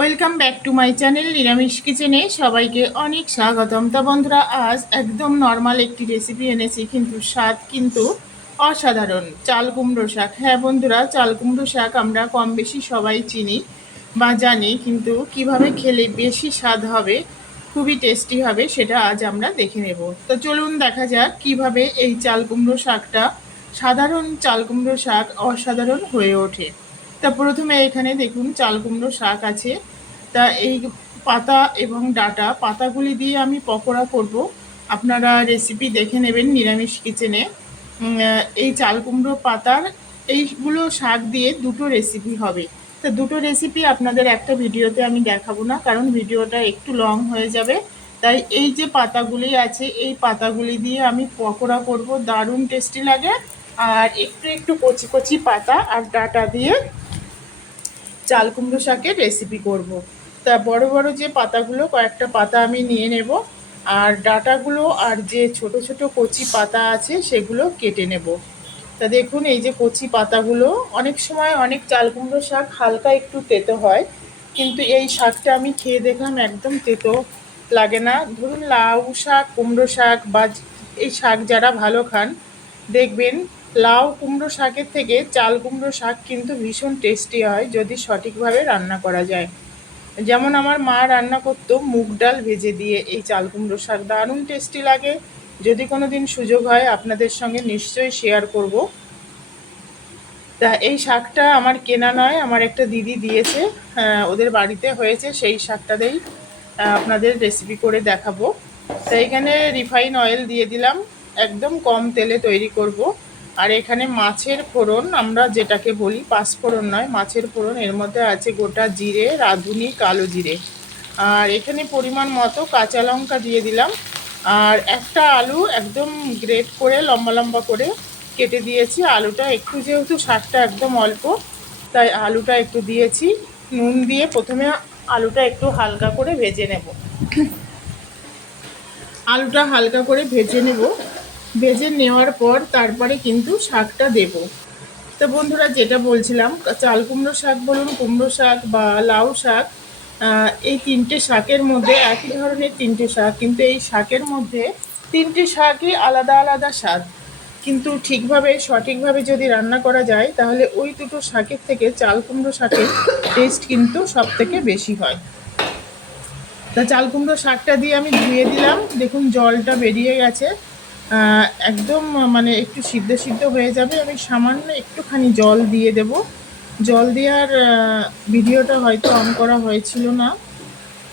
Welcome back to my channel নিরামিষ কিচেনে সবাইকে অনেক স্বাগতম। তা বন্ধুরা, আজ একদম নর্মাল একটি রেসিপি এনেছি, কিন্তু স্বাদ কিন্তু অসাধারণ। চাল কুমড়ো শাক। হ্যাঁ বন্ধুরা, চাল কুমড়ো শাক আমরা কম বেশি সবাই চিনি বা জানি, কিন্তু কীভাবে খেলে বেশি স্বাদ হবে, খুবই টেস্টি হবে, সেটা আজ আমরা দেখে নেব। তো চলুন দেখা যাক কীভাবে এই চাল কুমড়ো শাকটা সাধারণ চাল কুমড়ো শাক অসাধারণ হয়ে ওঠে। তা প্রথমে এখানে দেখুন, চাল কুমড়ো শাক আছে। তা এই পাতা এবং ডাটা, পাতাগুলি দিয়ে আমি পকোড়া করব। আপনারা রেসিপি দেখে নেবেন নিরামিষ কিচেনে এই চাল কুমড়ো পাতার এইগুলো শাক দিয়ে দুটো রেসিপি হবে। তা দুটো রেসিপি আপনাদের একটা ভিডিওতে আমি দেখাবো না, কারণ ভিডিওটা একটু লং হয়ে যাবে। তাই এই যে পাতাগুলি আছে, এই পাতাগুলি দিয়ে আমি পকোড়া করব। দারুণ টেস্টি লাগে। আর একটু একটু কচি কচি পাতা আর ডাটা দিয়ে চাল কুমড়ো শাকের রেসিপি করব। তা বড় বড় যে পাতাগুলো, কয়েকটা পাতা আমি নিয়ে নেব। আর ডাটাগুলো আর যে ছোট ছোট কচি পাতা আছে, সেগুলো কেটে নেব। তা দেখুন, এই যে কচি পাতাগুলো, অনেক সময় অনেক চাল কুমড়ো শাক হালকা একটু তেতো হয়, কিন্তু এই শাকটা আমি খেয়ে দেখলাম একদম তেতো লাগে না। ধরুন, লাউ শাক, কুমড়ো শাক বা এই শাক যারা ভালো খান, দেখবেন লাউ কুমড়ো শাকের থেকে চাল কুমড়ো শাক কিন্তু ভীষণ টেস্টি হয় যদি সঠিকভাবে রান্না করা যায়। যেমন আমার মা রান্না করতো মুগ ডাল ভেজে দিয়ে, এই চাল কুমড়ো শাক দারুণ টেস্টি লাগে। যদি কোনো দিন সুযোগ হয় আপনাদের সঙ্গে নিশ্চয়ই শেয়ার করব। তা এই শাকটা আমার কেনা নয়, আমার একটা দিদি দিয়েছে ওদের বাড়িতে হয়েছে, সেই শাকটাতেই আপনাদের রেসিপি করে দেখাবো। তা এখানে রিফাইন অয়েল দিয়ে দিলাম, একদম কম তেলে তৈরি করব। আর এখানে মাছের ফোড়ন, আমরা যেটাকে বলি পাঁচফোড়ন নয়, মাছের ফোড়ন, এর মধ্যে আছে গোটা জিরে, রাঁধুনি, কালো জিরে। আর এখানে পরিমাণ মতো কাঁচা লঙ্কা দিয়ে দিলাম। আর একটা আলু একদম গ্রেট করে লম্বা লম্বা করে কেটে দিয়েছি। আলুটা একটু যেহেতু শাকটা একদম অল্প, তাই আলুটা একটু দিয়েছি। নুন দিয়ে প্রথমে আলুটা একটু হালকা করে ভেজে নেব। আলুটা হালকা করে ভেজে নেব। ভেজে নেওয়ার পর তারপরে কিন্তু শাকটা দেব। তো বন্ধুরা, যেটা বলছিলাম, চাল কুমড়ো শাক বলুন, কুমড়ো শাক বা লাউ শাক এই তিনটে শাকের মধ্যে একই ধরনের তিনটে শাক, কিন্তু এই শাকের মধ্যে তিনটে শাকই আলাদা আলাদা স্বাদ। কিন্তু ঠিকভাবে, সঠিকভাবে যদি রান্না করা যায়, তাহলে ওই দুটো শাকের থেকে চাল কুমড়ো শাকের টেস্ট কিন্তু সব থেকে বেশি হয়। তা চাল কুমড়ো শাকটা দিয়ে আমি ধুয়ে দিলাম। দেখুন, জলটা বেরিয়ে গেছে। একদম মানে একটু সিদ্ধ সিদ্ধ হয়ে যাবে। আমি সামান্য একটুখানি জল দিয়ে দেব। জল দেওয়ার ভিডিওটা হয়তো অন করা হয়েছিল না।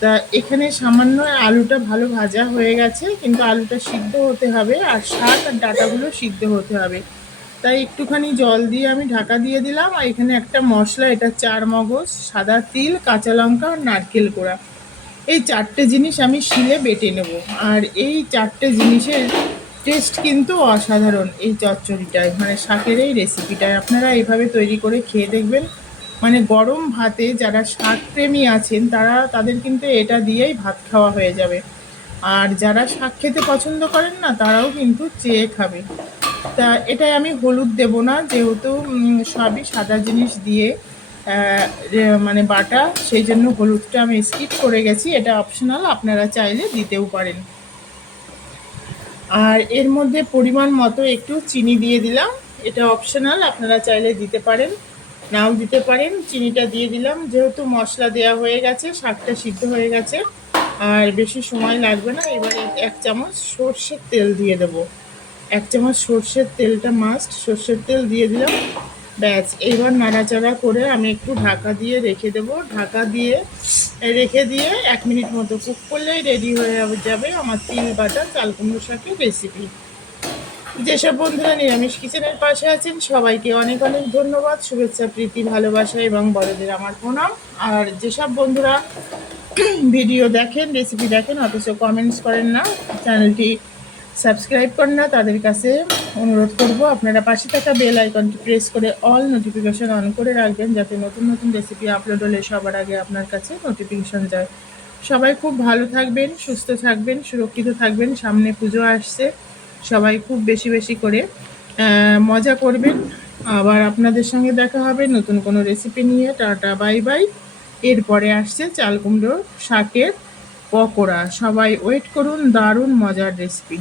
তা এখানে সামান্য আলুটা ভালো ভাজা হয়ে গেছে, কিন্তু আলুটা সিদ্ধ হতে হবে আর শাক আর ডাটাগুলো সিদ্ধ হতে হবে। তাই একটুখানি জল দিয়ে আমি ঢাকা দিয়ে দিলাম। আর এখানে একটা মশলা, এটা চার মগজ, সাদা তিল, কাঁচা লঙ্কা আর নারকেল কোড়া। এই চারটে জিনিস আমি শিলে বেটে নেব। আর এই চারটে জিনিসের টেস্ট কিন্তু অসাধারণ এই চচ্চড়িটায় মানে শাকের এই রেসিপিটায় আপনারা এইভাবে তৈরি করে খেয়ে দেখবেন। মানে গরম ভাতে যারা শাক প্রেমী আছেন, তারা তাদের কিন্তু এটা দিয়েই ভাত খাওয়া হয়ে যাবে। আর যারা শাক খেতে পছন্দ করেন না, তারাও কিন্তু চেয়ে খাবে। তা এটাই আমি হলুদ দেব না, যেহেতু সবই সাদা জিনিস দিয়ে মানে বাটা, সেই জন্য হলুদটা আমি স্কিপ করে গেছি। এটা অপশনাল আপনারা চাইলে দিতেও পারেন। আর এর মধ্যে পরিমাণ মতো একটু চিনি দিয়ে দিলাম। এটা অপশনাল আপনারা চাইলে দিতে পারেন, নাও দিতে পারেন। চিনিটা দিয়ে দিলাম, যেহেতু মশলা দেওয়া হয়ে গেছে, শাকটা সিদ্ধ হয়ে গেছে, আর বেশি সময় লাগবে না। এবারে এক চামচ সর্ষের তেল দিয়ে দেবো। এক চামচ সর্ষের তেলটা মাস্ট সর্ষের তেল দিয়ে দিলাম। ব্যাস, এইবার নাড়াচাড়া করে আমি একটু ঢাকা দিয়ে রেখে দেবো। ঢাকা দিয়ে রেখে দিয়ে এক মিনিট মতো কুক করলেই রেডি হয়ে যাবে আমার তিল বাটা চাল কুমড়ো শাকের রেসিপি যেসব বন্ধুরা নিরামিষ কিচেনের পাশে আছেন, সবাইকে অনেক অনেক ধন্যবাদ। শুভেচ্ছা, প্রীতি, ভালোবাসা এবং বড়দের আমার প্রণাম। আর যেসব বন্ধুরা ভিডিও দেখেন রেসিপি দেখেন, অথচ কমেন্টস করেন না চ্যানেলটি সাবস্ক্রাইব করেন না, তাদের কাছে অনুরোধ করব, আপনারা পাশে থাকা বেল আইকনটি প্রেস করে অল নোটিফিকেশন অন করে রাখবেন, যাতে নতুন নতুন রেসিপি আপলোড হলে সবার আগে আপনার কাছে নোটিফিকেশন যায়। সবাই খুব ভালো থাকবেন, সুস্থ থাকবেন, সুরক্ষিত থাকবেন, সামনে পুজো আসছে, সবাই খুব বেশি বেশি করে মজা করবেন। আবার আপনাদের সঙ্গে দেখা হবে নতুন কোনো রেসিপি নিয়ে। টাটা বাই বাই এরপরে আসছে চাল কুমড়ো শাকের পকোড়া। সবাই ওয়েট করুন, দারুণ মজার রেসিপি